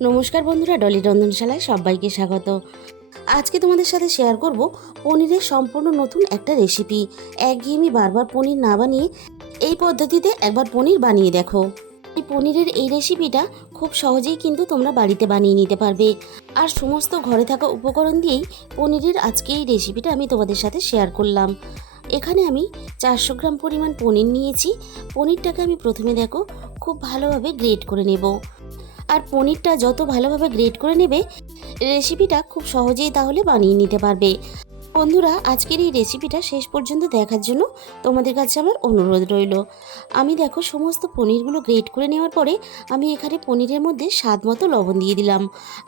নমস্কার বন্ধুরা, ডলি রন্ধনশালায় সবাইকে স্বাগত। আজকে তোমাদের সাথে শেয়ার করব পনিরের সম্পূর্ণ নতুন একটা রেসিপি একঘেয়েমি বারবার পনির না বানিয়ে এই পদ্ধতিতে একবার পনির বানিয়ে দেখো। এই পনিরের এই রেসিপিটা খুব সহজেই কিন্তু তোমরা বাড়িতে বানিয়ে নিতে পারবে। আর সমস্ত ঘরে থাকা উপকরণ দিয়েই পনিরের আজকে এই রেসিপিটা আমি তোমাদের সাথে শেয়ার করলাম। এখানে আমি চারশো গ্রাম পরিমাণ পনির নিয়েছি। পনিরটাকে আমি প্রথমে দেখো, খুব ভালোভাবে গ্রেট করে নেব। আর পনিরটা যত ভালোভাবে গ্রেট করে নেবে রেসিপিটা খুব সহজেই তাহলে বানিয়ে নিতে পারবে। বন্ধুরা, আজকের এই রেসিপিটা শেষ পর্যন্ত দেখার জন্য তোমাদের কাছে আমার অনুরোধ রইল। আমি দেখো সমস্ত পনিরগুলো গ্রেট করে নেওয়ার পরে আমি এখানে পনিরের মধ্যে স্বাদ মতো লবণ দিয়ে দিলাম।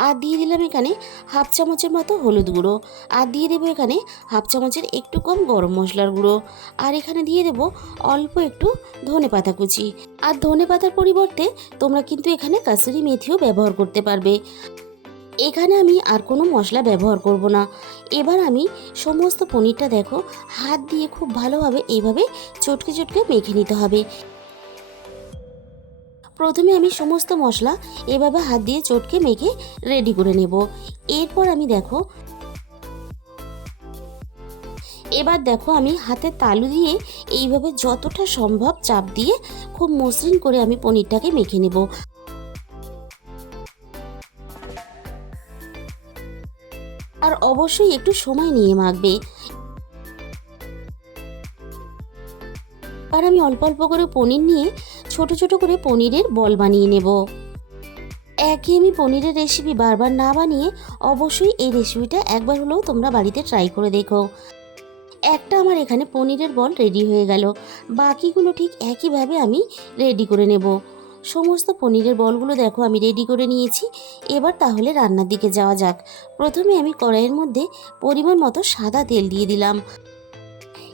আর দিয়ে দিলাম এখানে হাফ চামচের মতো হলুদ গুঁড়ো। আর দিয়ে দেবো এখানে হাফ চামচের একটু কম গরম মশলার গুঁড়ো। আর এখানে দিয়ে দেবো অল্প একটু ধনে পাতা কুচি। আর ধনে পাতার পরিবর্তে তোমরা কিন্তু এখানে কাসুরি মেথিও ব্যবহার করতে পারবে। এখানে আমি আর কোনো মশলা ব্যবহার করব না। এবার আমি সমস্ত পনিরটা দেখো, হাত দিয়ে খুব ভালোভাবে এইভাবে চটকে চটকে মেখে নিতে হবে। প্রথমে আমি সমস্ত মশলা এভাবে হাত দিয়ে চটকে মেখে রেডি করে নেব। এরপর আমি দেখো, এবার দেখো আমি হাতের তালু দিয়ে এইভাবে যতটা সম্ভব চাপ দিয়ে খুব মসৃণ করে আমি পনিরটাকে মেখে নেব। আর অবশ্যই একটু সময় নিয়ে মাখবে। আর আমি অল্প অল্প করে পনির নিয়ে ছোট ছোট করে পনিরের বল বানিয়ে নেব। একই আমি পনিরের রেসিপি বারবার না বানিয়ে অবশ্যই এই রেসিপিটা একবার হলেও তোমরা বাড়িতে ট্রাই করে দেখো। একটা আমার এখানে পনিরের বল রেডি হয়ে গেল। বাকিগুলো ঠিক একইভাবে আমি রেডি করে নেব। সমস্ত পনিরের বলগুলো দেখো, আমি রেডি করে নিয়েছি। এবার তাহলে রান্নার দিকে যাওয়া যাক। প্রথমে আমি কড়াইয়ের মধ্যে পরিমাণ মতো সাদা তেল দিয়ে দিলাম।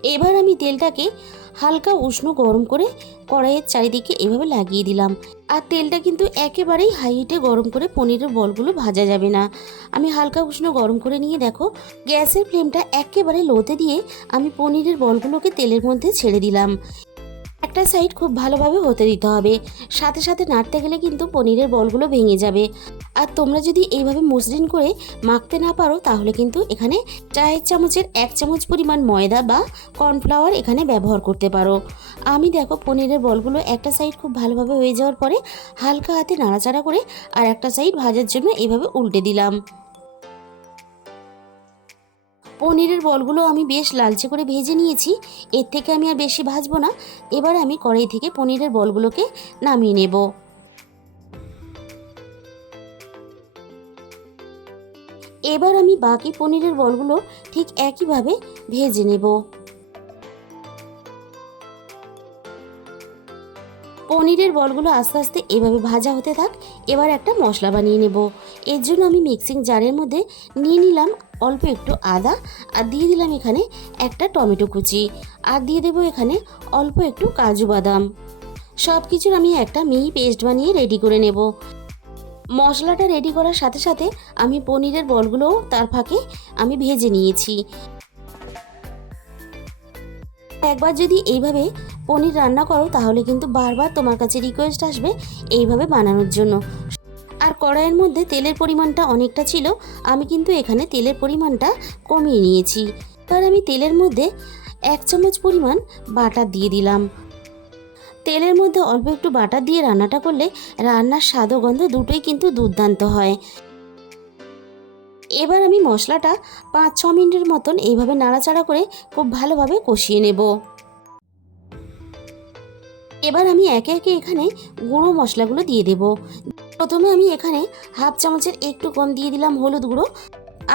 এবার আমি তেলটাকে হালকা উষ্ণ গরম করে কড়াইয়ের চারিদিকে এভাবে লাগিয়ে দিলাম। আর তেলটা কিন্তু একেবারেই হাই হিটে গরম করে পনিরের বলগুলো ভাজা যাবে না। আমি হালকা উষ্ণ গরম করে নিয়ে দেখো, গ্যাসের ফ্লেমটা একেবারে লোতে দিয়ে আমি পনিরের বলগুলোকে তেলের মধ্যে ছেড়ে দিলাম। একটা সাইড খুব ভালোভাবে হতে দিতে হবে। সাথে সাথে নাড়তে গেলে কিন্তু পনিরের বলগুলো ভেঙে যাবে। আর তোমরা যদি এইভাবে মসৃণ করে মাখতে না পারো, তাহলে কিন্তু এখানে চায়ের চামচের এক চামচ পরিমাণ ময়দা বা কর্নফ্লাওয়ার এখানে ব্যবহার করতে পারো। আমি দেখো পনিরের বলগুলো একটা সাইড খুব ভালোভাবে হয়ে যাওয়ার পরে হালকা হাতে নাড়াচাড়া করে আর একটা সাইড ভাজার জন্য এইভাবে উল্টে দিলাম। পনিরের বলগুলো আমি বেশ লালচে করে ভেজে নিয়েছি। এর থেকে আমি আর বেশি ভাজবো না। এবার আমি কড়াই থেকে পনিরের বলগুলোকে নামিয়ে নেব। এবার আমি বাকি পনিরের বলগুলো ঠিক একইভাবে ভেজে নেব। পনিরের বলগুলো আস্তে আস্তে এভাবে ভাজা হতে থাক, এবার একটা মশলা বানিয়ে নেব। এর জন্য আমি মিক্সিং জারের মধ্যে নিয়ে নিলাম অল্প একটু আদা আর দিয়ে দিলাম এখানে একটা টমেটো কুচি। আর দিয়ে দেবো এখানে অল্প একটু কাজু বাদাম। সব কিছুর আমি একটা মিহি পেস্ট বানিয়ে রেডি করে নেব। মশলাটা রেডি করার সাথে সাথে আমি পনিরের বলগুলোও তার ফাঁকে আমি ভেজে নিয়েছি। একবার যদি এইভাবে পনির রান্না করো, তাহলে কিন্তু বারবার তোমার কাছে রিকোয়েস্ট আসবে এইভাবে বানানোর জন্য। আর কড়াইয়ের মধ্যে তেলের পরিমাণটা অনেকটা ছিল, আমি কিন্তু এখানে তেলের পরিমাণটা কমিয়ে নিয়েছি। এবার আমি তেলের মধ্যে এক চামচ পরিমাণ বাটার দিয়ে দিলাম। তেলের মধ্যে অল্প একটু বাটার দিয়ে রান্নাটা করলে রান্নার স্বাদ গন্ধ দুটোই কিন্তু দুর্দান্ত হয়। এবার আমি মশলাটা পাঁচ ছ মিনিটের মতন এইভাবে নাড়াচাড়া করে খুব ভালোভাবে কষিয়ে নেব। এবার আমি একে একে এখানে গুঁড়ো মশলাগুলো দিয়ে দেব। প্রথমে আমি এখানে হাফ চামচের একটু কম দিয়ে দিলাম হলুদ গুঁড়ো,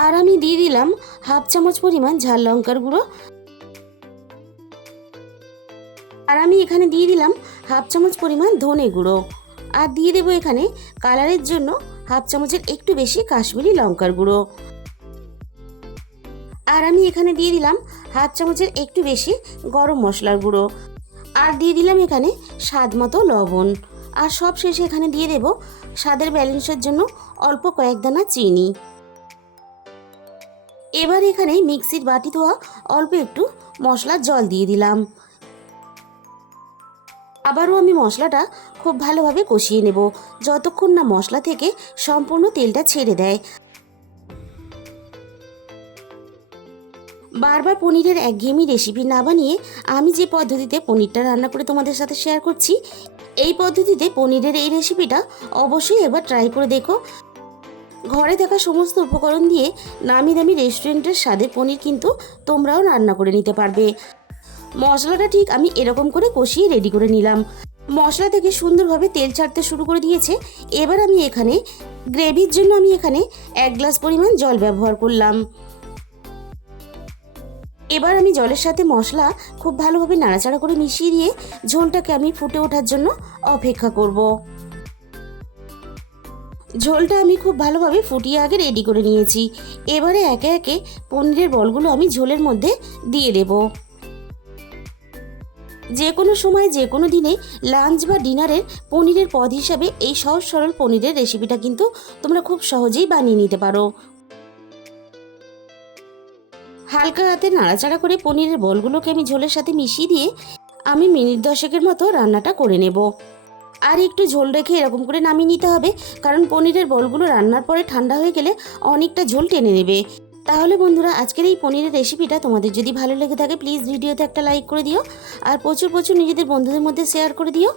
আর আমি দিয়ে দিলাম হাফ চামচ পরিমাণ ঝাল লঙ্কার গুঁড়ো। আর আমি এখানে দিয়ে দিলাম হাফ চামচ পরিমাণ ধনে গুঁড়ো, আর দিয়ে দেবো এখানে কালারের জন্য হাফ চামচের একটু বেশি কাশ্মীরি লঙ্কার গুঁড়ো। আর আমি এখানে দিয়ে দিলাম হাফ চামচের একটু বেশি গরম মশলার গুঁড়ো। আর দিয়ে দিলাম এখানে স্বাদ মতো লবণ। আর সব শেষে এখানে দিয়ে দেব স্বাদের ব্যালেন্সের জন্য অল্প কয়েক দানা চিনি। এবার এখানে মিক্সির বাটি ধোয়া অল্প একটু মশলার জল দিয়ে দিলাম। আবারও আমি মশলাটা খুব ভালোভাবে কষিয়ে নেব। যতক্ষণ না মশলা থেকে সম্পূর্ণ তেলটা ছেড়ে দেয়। বারবার পনিরের একঘেয়েমি রেসিপি না বানিয়ে আমি যে পদ্ধতিতে পনিরটা রান্না করে তোমাদের সাথে শেয়ার করছি, এই পদ্ধতিতে পনিরের এই রেসিপিটা অবশ্যই এবার ট্রাই করে দেখো। ঘরে থাকা সমস্ত উপকরণ দিয়ে নামি দামি রেস্টুরেন্টের স্বাদে পনির কিন্তু তোমরাও রান্না করে নিতে পারবে। মশলাটা ঠিক আমি এরকম করে কষিয়ে রেডি করে নিলাম। মশলা থেকে সুন্দরভাবে তেল ছাড়তে শুরু করে দিয়েছে। এবার আমি এখানে গ্রেভির জন্য আমি এখানে এক গ্লাস পরিমাণ জল ব্যবহার করলাম। এবার আমি জলের সাথে মশলা খুব ভালোভাবে নাড়াচাড়া করে মিশিয়ে দিয়ে ঝোলটাকে আমি ফুটে ওঠার জন্য অপেক্ষা করব। ঝোলটা আমি খুব ভালোভাবে ফুটিয়ে আগে রেডি করে নিয়েছি। এবারে একে একে পনিরের বলগুলো আমি ঝোলের মধ্যে দিয়ে দেব। যে কোনো সময় যে কোনো দিনে লাঞ্চ বা ডিনারের পনিরের পদ হিসাবে এই সহজ সরল পনিরের রেসিপিটা কিন্তু তোমরা খুব সহজেই বানিয়ে নিতে পারো। হালকা হাতে নাড়াচাড়া করে পনিরের বলগুলোকে আমি ঝোলের সাথে মিশিয়ে দিয়ে আমি মিনিট দশেকের মতো রান্নাটা করে নেব। আর একটু ঝোল রেখে এরকম করে নামিয়ে নিতে হবে, কারণ পনিরের বলগুলো রান্নার পরে ঠান্ডা হয়ে গেলে অনেকটা ঝোল টেনে নেবে। তাহলে বন্ধুরা, আজকের এই পনিরের রেসিপিটা তোমাদের যদি ভালো লেগে থাকে, প্লিজ ভিডিওতে একটা লাইক করে দিও, আর প্রচুর প্রচুর নিজেদের বন্ধুদের মধ্যে শেয়ার করে দিও।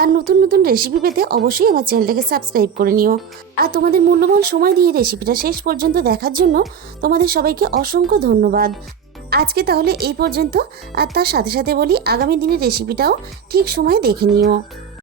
আর নতুন নতুন রেসিপি পেতে অবশ্যই আমার চ্যানেলটাকে সাবস্ক্রাইব করে নিও। আর তোমাদের মূল্যবান সময় দিয়ে রেসিপিটা শেষ পর্যন্ত দেখার জন্য তোমাদের সবাইকে অসংখ্য ধন্যবাদ। আজকে তাহলে এই পর্যন্ত, আর তার সাথে সাথে বলি, আগামী দিনের রেসিপিটাও ঠিক সময়ে দেখে নিও।